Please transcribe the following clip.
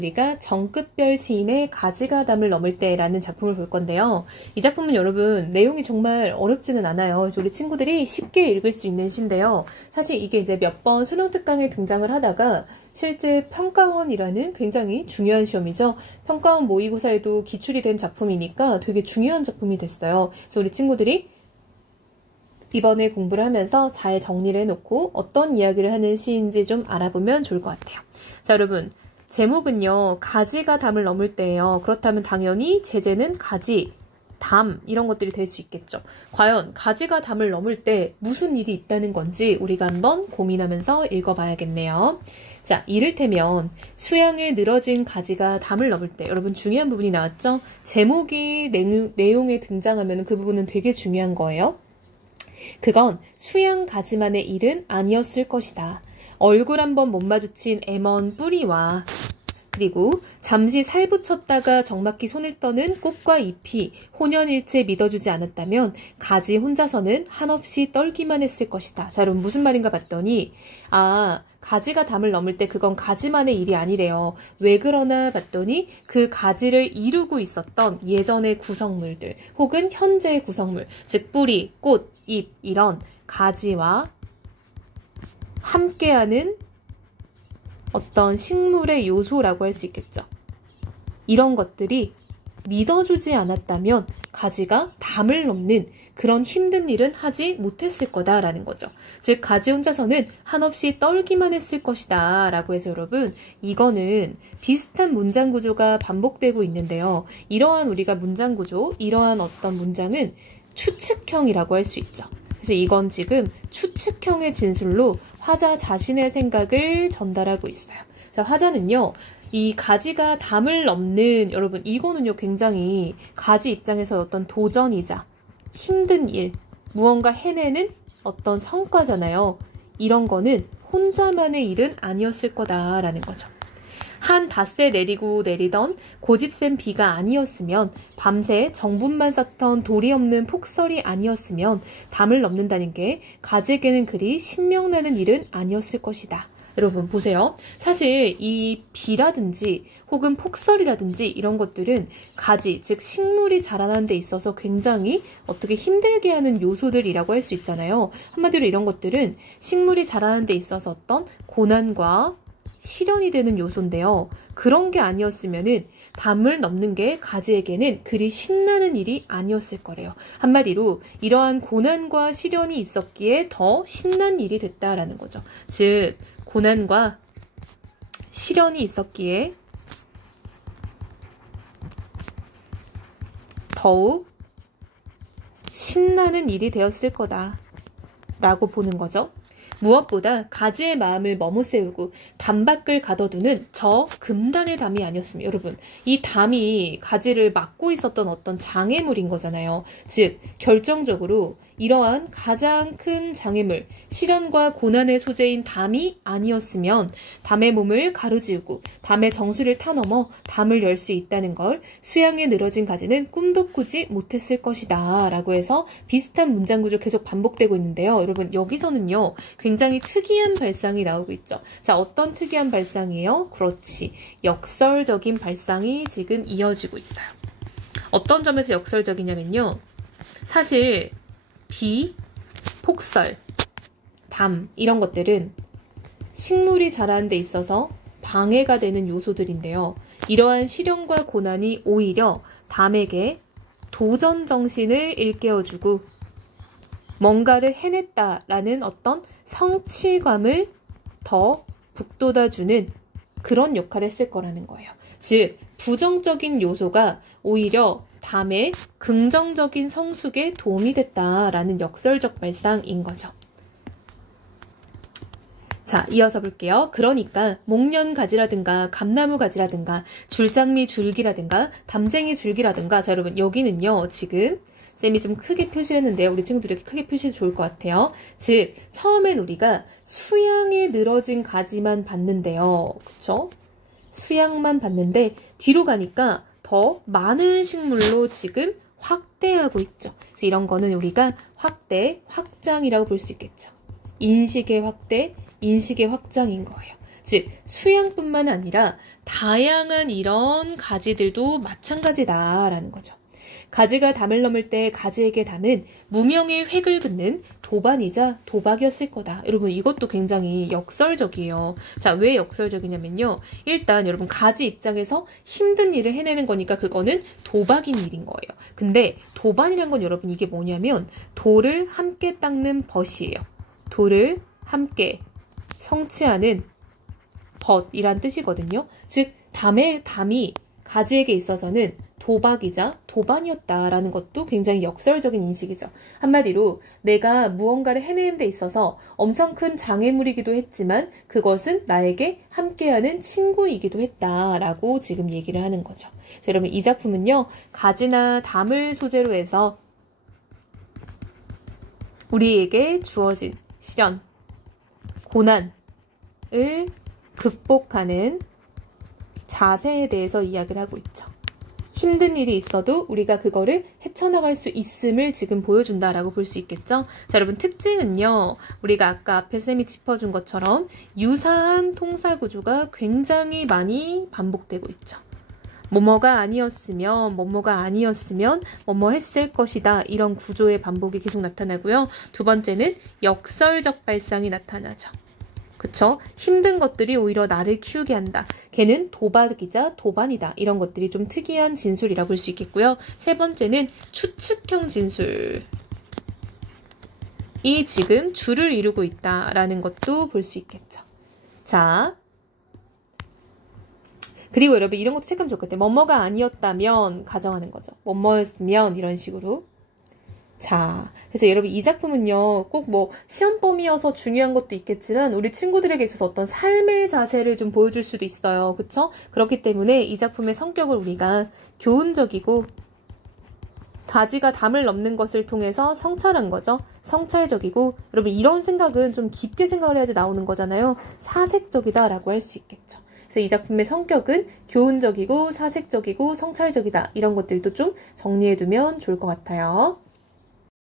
우리가 정끝별 시인의 가지가 담을 넘을 때라는 작품을 볼 건데요. 이 작품은 여러분 내용이 정말 어렵지는 않아요. 그래서 우리 친구들이 쉽게 읽을 수 있는 시인데요. 사실 이게 이제 몇 번 수능 특강에 등장을 하다가 실제 평가원이라는 굉장히 중요한 시험이죠. 평가원 모의고사에도 기출이 된 작품이니까 되게 중요한 작품이 됐어요. 그래서 우리 친구들이 이번에 공부를 하면서 잘 정리를 해놓고 어떤 이야기를 하는 시인지 좀 알아보면 좋을 것 같아요. 자, 여러분. 제목은요, 가지가 담을 넘을 때예요. 그렇다면 당연히 제재는 가지, 담 이런 것들이 될 수 있겠죠. 과연 가지가 담을 넘을 때 무슨 일이 있다는 건지 우리가 한번 고민하면서 읽어봐야겠네요. 자, 이를테면 수양에 늘어진 가지가 담을 넘을 때, 여러분 중요한 부분이 나왔죠? 제목이 내용에 등장하면 그 부분은 되게 중요한 거예요. 그건 수양 가지만의 일은 아니었을 것이다. 얼굴 한번 못 마주친 애먼 뿌리와 그리고 잠시 살붙였다가 적막히 손을 떠는 꽃과 잎이 혼연일체 믿어주지 않았다면 가지 혼자서는 한없이 떨기만 했을 것이다. 자, 여러분 무슨 말인가 봤더니 가지가 담을 넘을 때 그건 가지만의 일이 아니래요. 왜 그러나 봤더니 그 가지를 이루고 있었던 예전의 구성물들 혹은 현재의 구성물, 즉 뿌리, 꽃, 잎 이런 가지와 함께하는 어떤 식물의 요소라고 할 수 있겠죠. 이런 것들이 믿어주지 않았다면 가지가 담을 넘는 그런 힘든 일은 하지 못했을 거다라는 거죠. 즉 가지 혼자서는 한없이 떨기만 했을 것이다 라고 해서 여러분 이거는 비슷한 문장 구조가 반복되고 있는데요. 이러한 우리가 문장 구조, 이러한 어떤 문장은 추측형이라고 할 수 있죠. 그래서 이건 지금 추측형의 진술로 화자 자신의 생각을 전달하고 있어요. 자, 화자는요, 이 가지가 담을 넘는, 여러분, 이거는요, 굉장히 가지 입장에서 어떤 도전이자 힘든 일, 무언가 해내는 어떤 성과잖아요. 이런 거는 혼자만의 일은 아니었을 거다라는 거죠. 한 닷새 내리고 내리던 고집센 비가 아니었으면, 밤새 정분만 쌓던 돌이 없는 폭설이 아니었으면 담을 넘는다는 게 가지에게는 그리 신명나는 일은 아니었을 것이다. 여러분 보세요. 사실 이 비라든지 혹은 폭설이라든지 이런 것들은 가지, 즉 식물이 자라나는 데 있어서 굉장히 어떻게 힘들게 하는 요소들이라고 할 수 있잖아요. 한마디로 이런 것들은 식물이 자라나는 데 있어서 어떤 고난과 실현이 되는 요소인데요. 그런 게 아니었으면은 담을 넘는 게 가지에게는 그리 신나는 일이 아니었을 거래요. 한마디로 이러한 고난과 시련이 있었기에 더 신난 일이 됐다라는 거죠. 즉 고난과 시련이 있었기에 더욱 신나는 일이 되었을 거다라고 보는 거죠. 무엇보다 가지의 마음을 머무세우고 담 밖을 가둬두는 저 금단의 담이 아니었으면, 여러분 이 담이 가지를 막고 있었던 어떤 장애물인 거잖아요. 즉 결정적으로 이러한 가장 큰 장애물, 시련과 고난의 소재인 담이 아니었으면 담의 몸을 가로지우고 담의 정수를 타넘어 담을 열 수 있다는 걸 수양에 늘어진 가지는 꿈도 꾸지 못했을 것이다 라고 해서 비슷한 문장 구조 계속 반복되고 있는데요. 여러분 여기서는요 굉장히 특이한 발상이 나오고 있죠. 자, 어떤 특이한 발상이에요? 그렇지, 역설적인 발상이 지금 이어지고 있어요. 어떤 점에서 역설적이냐면요, 사실 비, 폭설, 담 이런 것들은 식물이 자라는 데 있어서 방해가 되는 요소들인데요. 이러한 시련과 고난이 오히려 담에게 도전 정신을 일깨워주고 뭔가를 해냈다라는 어떤 성취감을 더 북돋아주는 그런 역할을 했을 거라는 거예요. 즉 부정적인 요소가 오히려 담의 긍정적인 성숙에 도움이 됐다라는 역설적 발상인 거죠. 자, 이어서 볼게요. 그러니까 목련 가지라든가 감나무 가지라든가 줄장미 줄기라든가 담쟁이 줄기라든가, 자 여러분 여기는요 지금 쌤이 좀 크게 표시했는데요. 우리 친구들이 이렇게 크게 표시해도 좋을 것 같아요. 즉 처음엔 우리가 수양에 늘어진 가지만 봤는데요. 그쵸? 수양만 봤는데 뒤로 가니까 더 많은 식물로 지금 확대하고 있죠. 그래서 이런 거는 우리가 확대, 확장이라고 볼 수 있겠죠. 인식의 확대, 인식의 확장인 거예요. 즉 수양뿐만 아니라 다양한 이런 가지들도 마찬가지다라는 거죠. 가지가 담을 넘을 때 가지에게 담은 무명의 획을 긋는 도반이자 도박이었을 거다. 여러분 이것도 굉장히 역설적이에요. 자, 왜 역설적이냐면요. 일단 여러분 가지 입장에서 힘든 일을 해내는 거니까 그거는 도박인 일인 거예요. 근데 도반이란 건 여러분 이게 뭐냐면 돌을 함께 닦는 벗이에요. 돌을 함께 성취하는 벗이란 뜻이거든요. 즉 담이 가지에게 있어서는 도박이자 도반이었다라는 것도 굉장히 역설적인 인식이죠. 한마디로 내가 무언가를 해내는 데 있어서 엄청 큰 장애물이기도 했지만 그것은 나에게 함께하는 친구이기도 했다라고 지금 얘기를 하는 거죠. 자, 여러분 이 작품은요. 가지나 담을 소재로 해서 우리에게 주어진 시련, 고난을 극복하는 자세에 대해서 이야기를 하고 있죠. 힘든 일이 있어도 우리가 그거를 헤쳐나갈 수 있음을 지금 보여준다라고 볼 수 있겠죠. 자, 여러분 특징은요. 우리가 아까 앞에 쌤이 짚어준 것처럼 유사한 통사구조가 굉장히 많이 반복되고 있죠. 뭐뭐가 아니었으면 뭐뭐 했을 것이다. 이런 구조의 반복이 계속 나타나고요. 두 번째는 역설적 발상이 나타나죠. 그쵸? 힘든 것들이 오히려 나를 키우게 한다. 걔는 도박이자 도반이다. 이런 것들이 좀 특이한 진술이라고 볼 수 있겠고요. 세 번째는 추측형 진술이 지금 줄을 이루고 있다라는 것도 볼 수 있겠죠. 자, 그리고 여러분 이런 것도 체크하면 좋겠대요. 뭐뭐가 아니었다면 가정하는 거죠. 뭐뭐였으면 이런 식으로. 자, 그래서 여러분 이 작품은요, 꼭 뭐 시험범위여서 중요한 것도 있겠지만 우리 친구들에게 있어서 어떤 삶의 자세를 좀 보여줄 수도 있어요. 그쵸? 그렇기 때문에 이 작품의 성격을 우리가 교훈적이고 가지가 담을 넘는 것을 통해서 성찰한 거죠. 성찰적이고 여러분 이런 생각은 좀 깊게 생각을 해야지 나오는 거잖아요. 사색적이다라고 할 수 있겠죠. 그래서 이 작품의 성격은 교훈적이고 사색적이고 성찰적이다. 이런 것들도 좀 정리해두면 좋을 것 같아요.